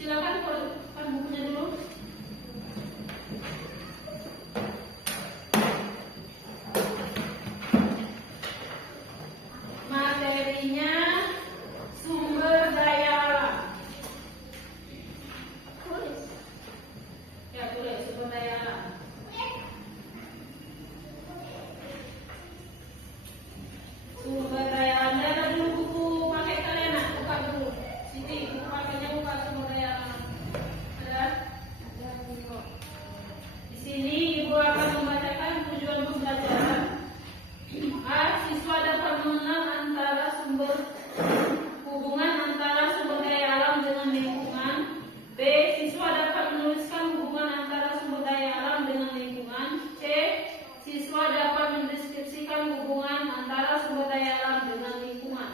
Silakan bukan bukunya dulu. Materinya sumber daya alam. Tulis. Ya, tulis sumber daya alam. Sumber daya alam. Ada dulu buku pakai kalian, nak buka dulu. Sini buku pakainya buka sumber daya alam. Ada? Di sini ibu akan membacakan tujuan pembelajaran. A. Siswa dapat mengenal hubungan antara sumber daya alam dengan lingkungan. B. Siswa dapat menuliskan hubungan antara sumber daya alam dengan lingkungan. C. Siswa dapat mendeskripsikan hubungan antara sumber daya alam dengan lingkungan.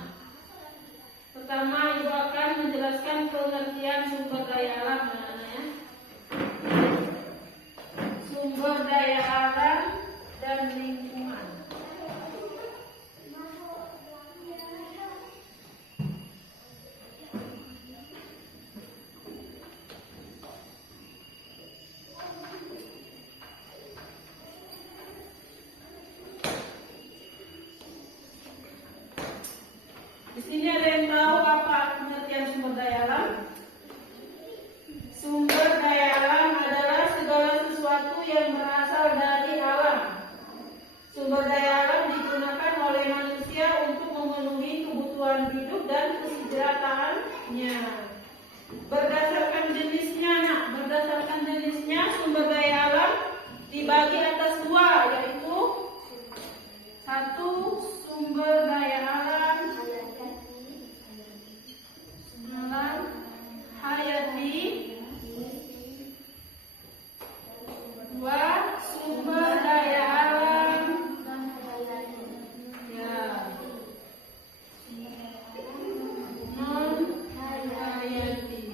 Pertama, ibu akan menjelaskan pengertian sumber daya alam. Sumber daya alam dan lingkungan. Di sini ada yang tahu apa pengertian sumber daya alam? Sumber daya alam adalah segala sesuatu yang berasal dari alam. Sumber daya alam digunakan oleh manusia untuk memenuhi kebutuhan hidup dan kesejahteraannya. Berdasarkan jenisnya, sumber daya alam dibagi atas dua, yaitu satu, sumber daya alam hayati. Dua, sumber daya alam non hayati.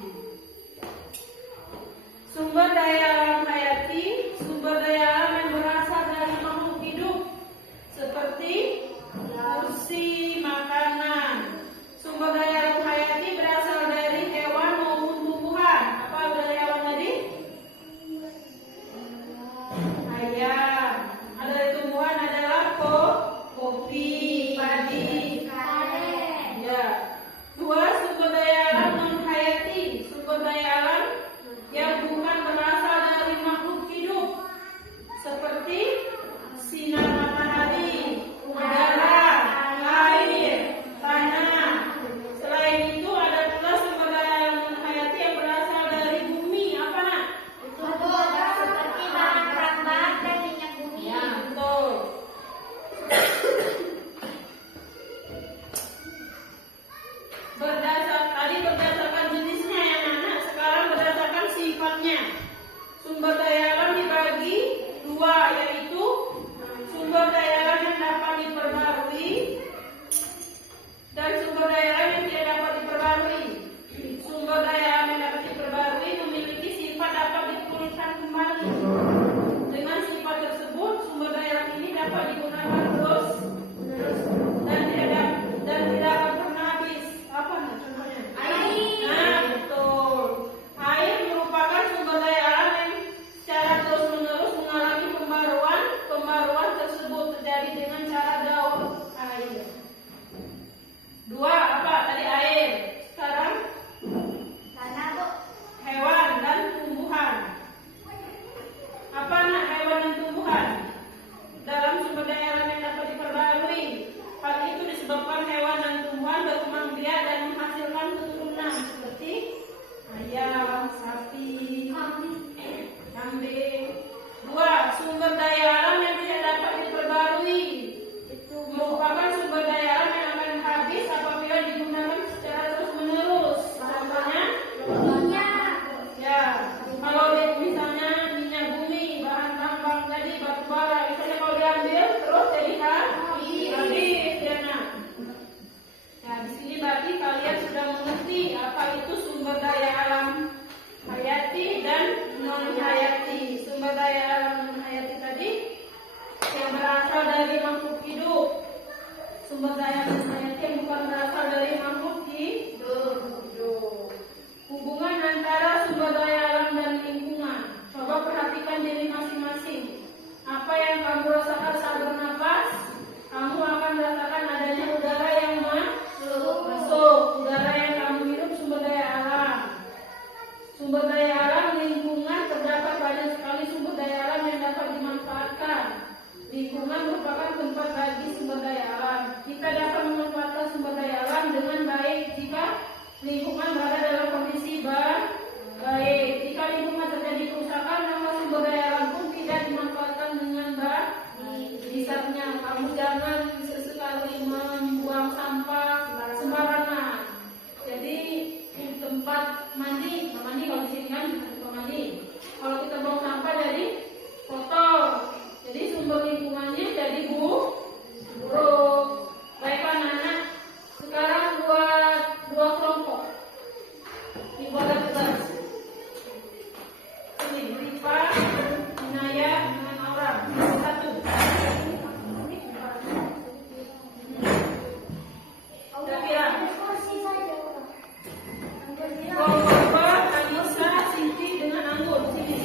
Sumber daya alam hayati, sumber daya alam yang berasal dari makhluk hidup seperti kursi, makanan. Sumber daya alam hayati berasal dari hewan maupun tumbuhan. Apa dari hewan tadi? Ayam. Ada dari tumbuhan adalah kopi, padi, ya. Dua, sumber daya alam non hayati, sumber daya alam yang bukan berasal dari makhluk hidup seperti sinar matahari, udara, air, tanah. Selain itu ada pula sumber daya alam non hayati yang berasal dari bumi. Apa nak? Seperti bahan tambang dan minyak bumi. Ya, betul. Berdasarkan jenisnya ya anak, sekarang berdasarkan sifatnya. Sumber daya alam dibagi dua, yaitu sumber daya alam yang dapat diperbarui dan sumber daya alam yang tidak dapat diperbarui. Sumber daya alam yang dapat diperbarui memiliki sifat dapat dipulihkan kembali. Dengan sifat tersebut, sumber daya alam ini dapat digunakan terus dan tidak akan pernah habis. Apa nih contohnya? Air. Nah, betul. Air merupakan sumber daya alam yang secara terus-menerus mengalami pembaruan. Pembaruan tersebut terjadi dengan cara daur air. Dua, apa tadi? Air. Sekarang Tanah, Bu. hewan dan tumbuhan. Apa nak hewan dan tumbuhan? Dalam sumber daya alam yang dapat diperbarui. Hal itu disebabkan hewan dan tumbuhan berkembang biak dan menghasilkan keturunan seperti ayam, sapi, kambing. Dua, sumber daya alam yang tidak dapat diperbarui. Itu merupakan sumber daya alam yang akan habis apabila digunakan secara terus-menerus. Contohnya Minyak. ya, kalau misalnya minyak bumi, bahan tambang tadi, batu bara, misalnya kalau diambil terus jadi habis ya nak. Nah, di sini berarti kalian sudah mengerti apa itu sumber daya alam hayati dan non hayati. Sumber daya alam non hayati tadi yang berasal dari makhluk hidup. Sumber daya non hayati yang bukan berasal dari makhluk hidup. Hubungan antara mandi. Nah, mandi kalau di sini kan tempat mandi. Kalau kita buang sampah jadi kotor. Jadi sumber lingkungannya jadi buruk. Baiklah anak-anak. Sekarang buat dua kelompok. Ibu ada tugas. Ini Rifa, Inaya, dengan Aura. Satu. Kira-kira. Kelompok dua, Anissa, Sinti dengan Anggun. Sini.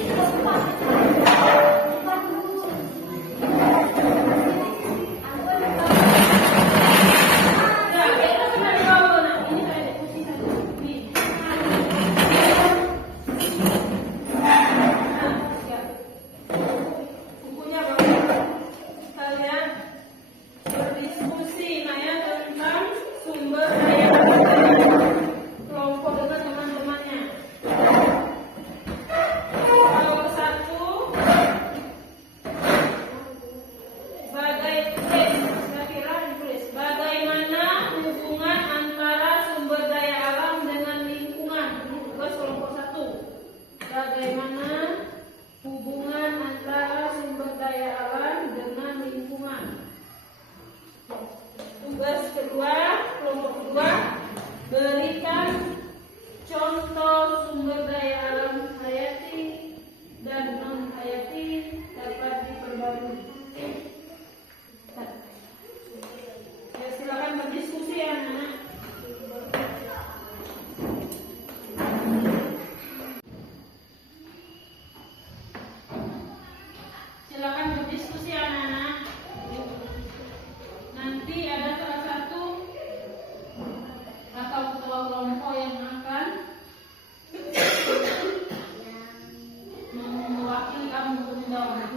Bagaimana hubungan antara sumber daya alam dengan lingkungan? Tugas kedua, kelompok kedua, berikan contoh sumber daya alam hayati dan non hayati dapat diperbarui. Ya, silakan berdiskusi anak-anak. Silakan berdiskusi anak-anak. Nanti ada salah satu atau ketua kelompok yang akan mewakili kamu untuk menjawab.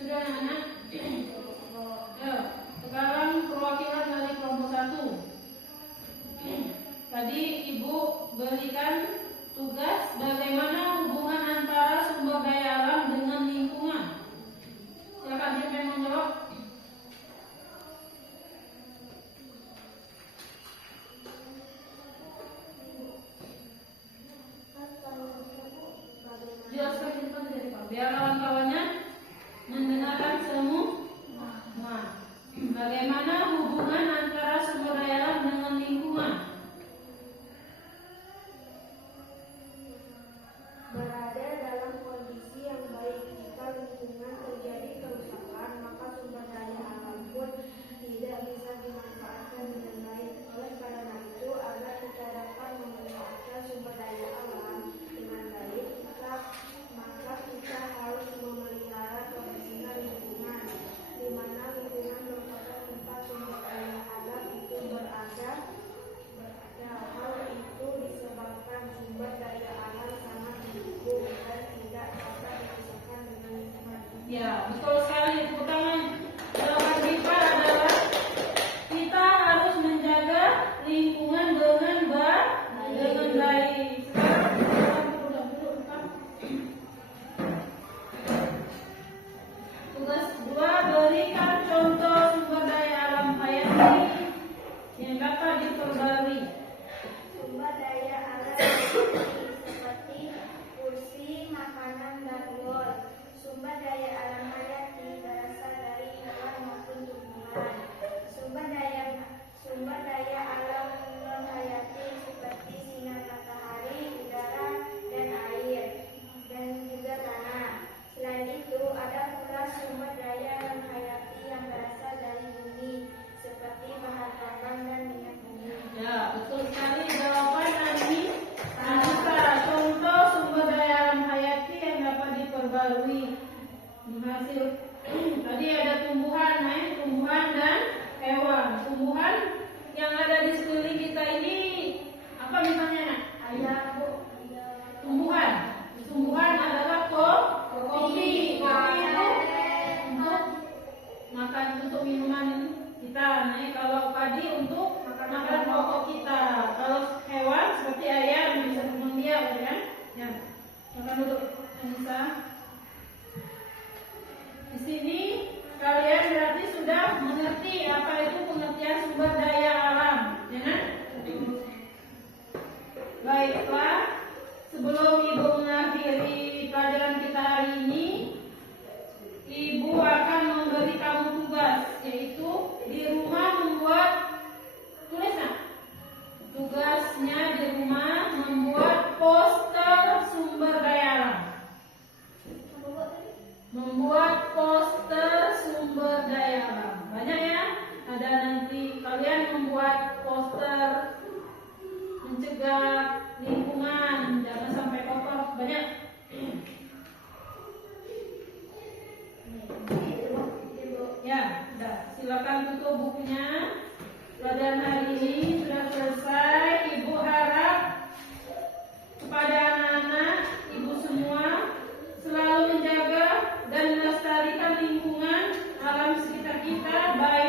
Sudah anak-anak? Ya, sekarang perwakilan dari kelompok 1. Tadi Ibu berikan tugas bagaimana hubungan antara sumber daya alam dengan lingkungan. Silakan siapa yang menjawab? Jelaskan di depan dari Pak. Biar kawan-kawannya mendengarkan semua. Bagaimana hubungan antara sumber daya alam dengan lingkungan? Berada dalam kondisi yang baik. Jika lingkungan terjadi kerusakan, maka sumber daya alam pun tidak bisa dimanfaatkan dengan baik. Oleh karena itu, agar kita dapat memanfaatkan sumber daya alam dengan baik, maka kita harus memelihara kebersihan lingkungan, di mana lingkungan merupakan tempat sumber daya alam itu berada. tumbuhan yang ada di sekeliling kita ini apa misalnya nak? Tumbuhan. Tumbuhan adalah kopi. Kopi itu untuk makan, untuk minuman kita. Nah, kalau padi untuk makanan pokok kita. Kalau hewan seperti ayam bisa kembang biak, kan? Ya. Makan dulu, Anissa. Di sini kalian berarti sudah mengerti apa itu pengertian sumber daya alam, ya kan? Baiklah, sebelum Ibu mengakhiri pelajaran kita hari ini, Ibu akan memberi kamu tugas, yaitu di rumah membuat, tulis nak? Tugasnya di rumah membuat poster sumber daya alam. Membuat poster sumber daya alam. Banyak ya. Ada nanti kalian membuat poster mencegah lingkungan, jangan sampai kotor. Banyak. Ya, sudah. Silakan tutup bukunya. Pelajaran hari ini sudah selesai. Ibu harap kepada anak-anak, ibu semua selalu menjaga dan melestarikan lingkungan alam sekitar kita, baik